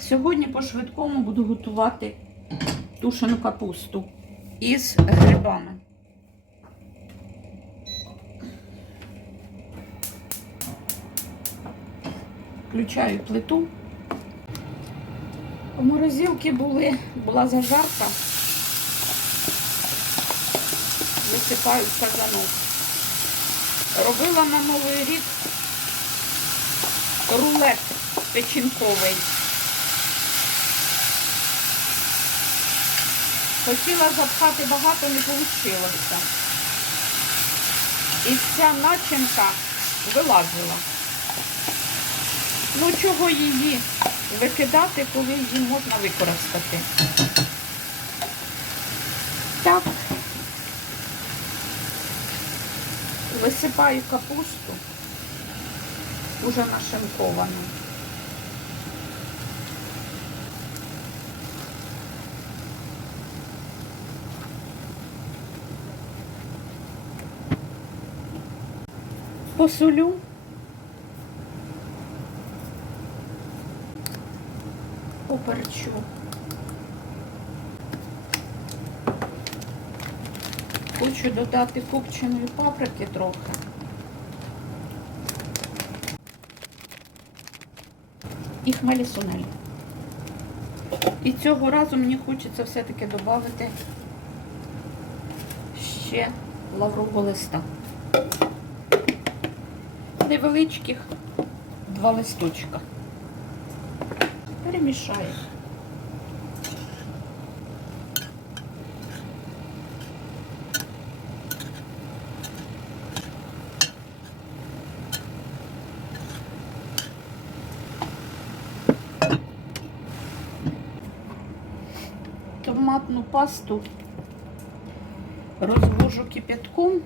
Сьогодні по швидкому буду готувати тушену капусту із грибами. Включаю плиту. У морозилки були, була зажарка. Висипаю в казанок. Робила на Новий рік рулет печінковий. Хотіла запхати багато, не вийшло. І ця начинка вилазила. Ну, чого її викидати, коли її можна використати? Так, висипаю капусту, уже нашинковану. Посолю. Поперчу. Хочу додати копченої паприки трохи. І хмелі сунелі. І цього разу мені хочеться все-таки додати ще лаврового листа. Невеличких два листочка. Перемішаю. Томатну пасту розвожу кипятком,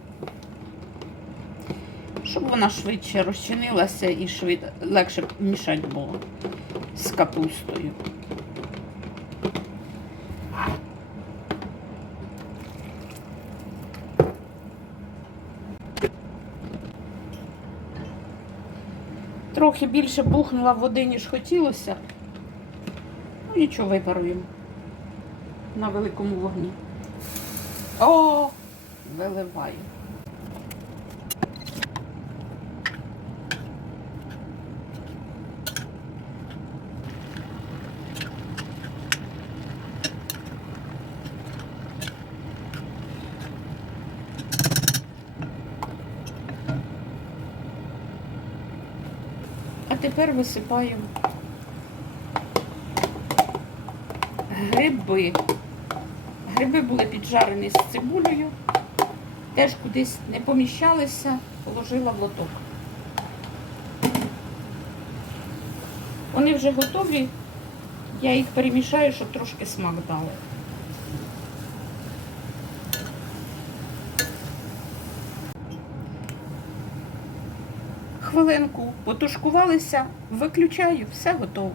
щоб вона швидше розчинилася і швид... легше мішати було з капустою. Трохи більше бухнула води, ніж хотілося. Ну, нічого випаруємо на великому вогні. О, виливаю. Тепер висипаю гриби. Гриби були піджарені з цибулею, теж кудись не поміщалися, положила в лоток. Вони вже готові, я їх перемішаю, щоб трошки смак дали. Хвилинку потушкувалися, виключаю, все готово.